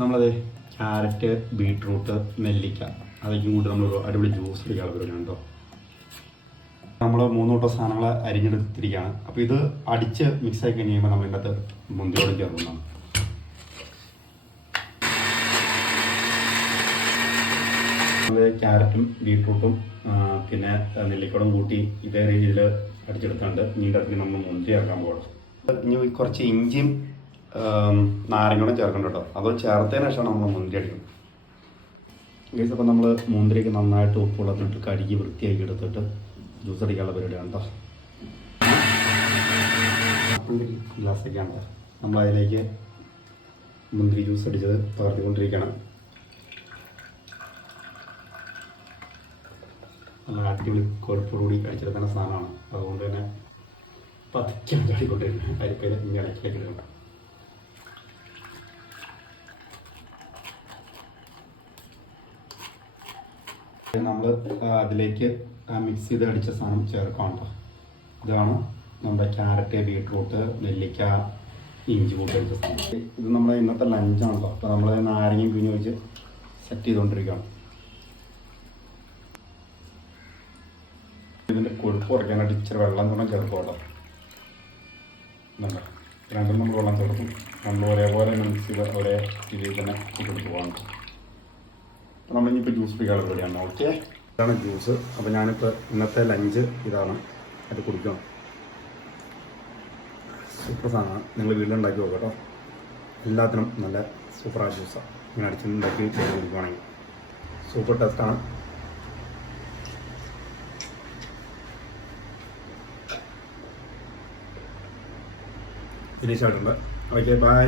നമ്മളത് carrot, beetroot, നെല്ലിക്ക അതൊക്കെ കൂടി നമ്മളൊരു അടിപൊളി ജ്യൂസ് എടുക്കാൻ പരിപാടിയാണ് കേട്ടോ. നമ്മൾ 3 കൂട്ടം സാധനങ്ങൾ അരിഞ്ഞെടുത്തിരിക്കുകയാണ്. അപ്പോൾ ഇത് അടിച്ച് മിക്സായി കഴിഞ്ഞ് കഴിയുമ്പോൾ നമ്മൾ ഇതിൻ്റെ അകത്ത് മുന്തിരിയോടും ചേർക്കുന്നതാണ്. നമ്മൾ ക്യാരറ്റും ബീട്രൂട്ടും പിന്നെ നെല്ലിക്കോടും കൂട്ടി ഇതേ രീതിയിൽ അടിച്ചെടുക്കാണ്ട് ഇതിൻ്റെ അകത്ത് നമ്മൾ മുന്തിരി ചേർക്കാൻ പോകണം. ഇനി കുറച്ച് ഇഞ്ചിയും നാരങ്ങളും ചേർക്കണം കേട്ടോ. അത് ചേർത്തതിന് ശേഷമാണ് നമ്മൾ മുന്തിരി അടിക്കുന്നത്. ഗൈസ്, അപ്പോൾ നമ്മൾ മുന്തിരിക്ക് നന്നായിട്ട് ഉപ്പുള്ളതിട്ട് കഴുകി വൃത്തിയാക്കി എടുത്തിട്ട് ജ്യൂസ് അടിക്കാനുള്ള പരിപാടിയാണ് കേട്ടോ. ഗ്ലാസ്സൊക്കെയാണ് കേട്ടോ. നമ്മളതിലേക്ക് മുന്തിരി ജ്യൂസ് അടിച്ചത് പകർത്തിക്കൊണ്ടിരിക്കുകയാണ്. നമ്മൾ അടിപൊളി കൊഴുപ്പോടുകൂടി കഴിച്ചെടുക്കുന്ന സാധനമാണ്. അതുകൊണ്ട് തന്നെ പതുക്കെയാണ് ചാടിക്കൊണ്ടിരുന്നത്. അരിപ്പയിൽ ഇങ്ങനെ ഇടയ്ക്കിലേക്ക് ഇടണം. നമ്മൾ അതിലേക്ക് മിക്സ് ചെയ്ത് അടിച്ച സാധനം ചേർക്കാം കേട്ടോ. ഇതാണ് നമ്മുടെ ക്യാരറ്റ്, ബീട്രൂട്ട്, നെല്ലിക്ക, ഇഞ്ചി കൂട്ടി അടിച്ച സാധനം. ഇത് നമ്മുടെ ഇന്നത്തെ ലഞ്ചാണ് കേട്ടോ. അപ്പോൾ നമ്മൾ നാരങ്ങയും പിഴിഞ്ഞ് വെച്ച് സെറ്റ് ചെയ്തുകൊണ്ടിരിക്കുകയാണ്. ഇതിൻ്റെ കൊഴുപ്പ് കുറയ്ക്കാനായിട്ട് ഇച്ചിരി വെള്ളം കൂടെ ചേർക്കും കേട്ടോ. രണ്ടും നമ്മൾ വെള്ളം ചേർക്കും. രണ്ടും ഒരേപോലെ മിക്സ് ചെയ്ത് ഒരേ രീതിയിൽ തന്നെ ഇട്ടെടുത്ത് പോകാം. അപ്പോൾ നമ്മളിപ്പോൾ ജ്യൂസ് പിടിക്കാനുള്ള പരിപാടിയാണ്. ഓക്കെ, ഇതാണ് ജ്യൂസ്. അപ്പോൾ ഞാനിപ്പോൾ ഇന്നത്തെ ലഞ്ച് ഇതാണ്. അത് കുടിക്കണം. സൂപ്പർ സാധനമാണ്. നിങ്ങൾ വീട്ടിലുണ്ടാക്കി നോക്കാം കേട്ടോ. എല്ലാത്തിനും നല്ല സൂപ്പറായ ജ്യൂസാണ്. ഇങ്ങനെ അടിച്ചുണ്ടാക്കി കുടിക്കുകയാണെങ്കിൽ സൂപ്പർ ടേസ്റ്റാണ്. ഫിനിഷ് ആയിട്ടുണ്ട്. Okay, by.